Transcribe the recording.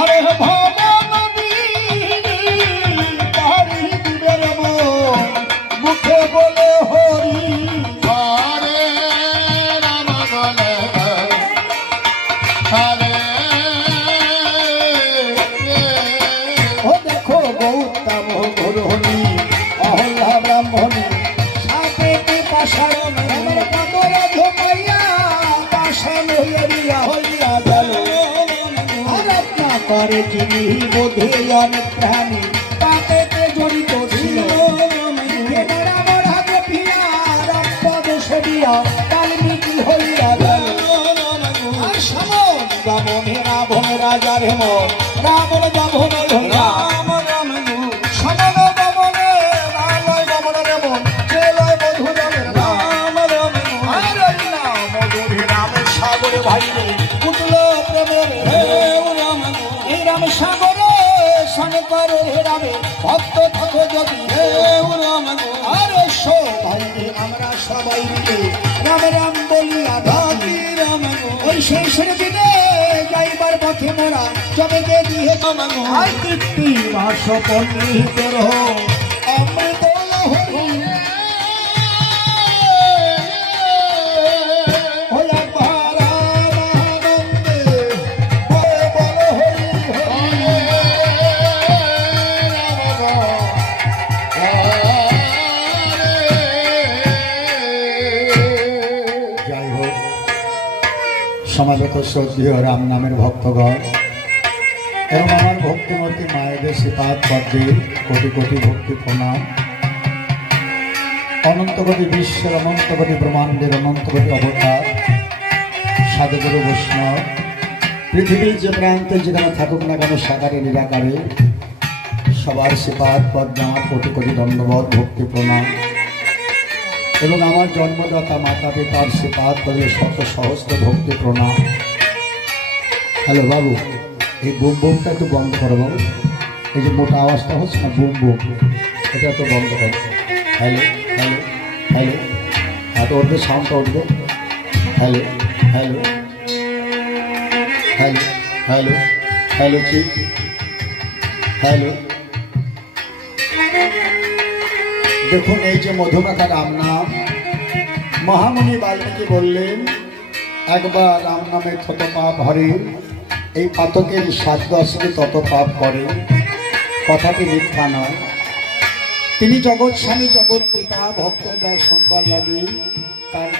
আরে ভবনদী পারি দিবের মুখে বলে হরি হরে রাম বলে হরে ও দেখো গৌতম গরহণী অহল্যা ব্রাহ্মণী সাপেতে পাশায়ন আমার পাগল ধোপাইয়া পাশান হইয়া হইয়া গেল আরাধনা করে যিনি বোধে অনেক প্রাণী পাপেতে জড়িত ছিল রামের হাতে পিয়া রামপদ সেবিয়া বাল্মীকি হইয়া গেল আর সমন রাবণে রাবণ রাজার হেমন রাবণ রাবণ হইয়া সমন রাবণে রালয় রাবণ রেমন জেলয় বধূ রামের রাম রাম আর না মধুর রামের সাগরে ভাইরে উঠল প্রেমের হে রাম এই রাম সাগরে শঙ্কর হে রামে ভক্ত থাকো যদি হে রাম আরে সো ভাইরে আমরা সবাই মিলে রাম রাম বলিয়া ঢাকি রাম ওই শেষের দিনে যাইবার পথে মোরা জমেকে দিয়ে আর কীর্তি মাস পন্নিহিত রহ অমৃত হরি হইয়া পারানন্দে বল বল হরি হরি যাই হোক সমাগত শ্রদ্ধেয় রাম নামের ভক্তগণ এবং আমার ভক্তিমূর্তি মায়েদের শ্রীপাদ পদ্মে কোটি কোটি ভক্তি প্রণাম। অনন্ত কোটি বিশ্বের অনন্ত কোটি ব্রহ্মাণ্ডের অনন্ত কোটি অবতার সাধুগুরু বৈষ্ণব পৃথিবীর যে প্রান্তে যেখানে থাকুক না কেন সাকারে নিরাকারে সবার শ্রীপাদ পদ্মে আমার কোটি কোটি ধন্যবাদ ভক্তি প্রণাম। এবং আমার জন্মদাতা মাতা পিতার শ্রীপাদ পদ্মে শত সহস্র ভক্তি প্রণাম। হ্যালো বাবু, এই বুম বুমটা একটু বন্ধ করো বাবু। এই যে মোটা আওয়াজটা হচ্ছে না বুম বুম, এটা একটু বন্ধ করো। হ্যালো হ্যালো হ্যালো, এত উঠবে, সাউন্ডটা উঠবে। Hello hello hello hello hello ঠিক হ্যালো। দেখুন এই যে মধুমাতা রাম নাম, মহামুনি বাল্মীকি বললেন একবার রাম নামে কত পাপ হরে, এই পাতকের সাধ্য আসলে তত পাপ করে। কথাটি মিথ্যা নয়। তিনি জগৎ স্বামী জগৎ পিতা ভক্তদের শুনবার লাগে তার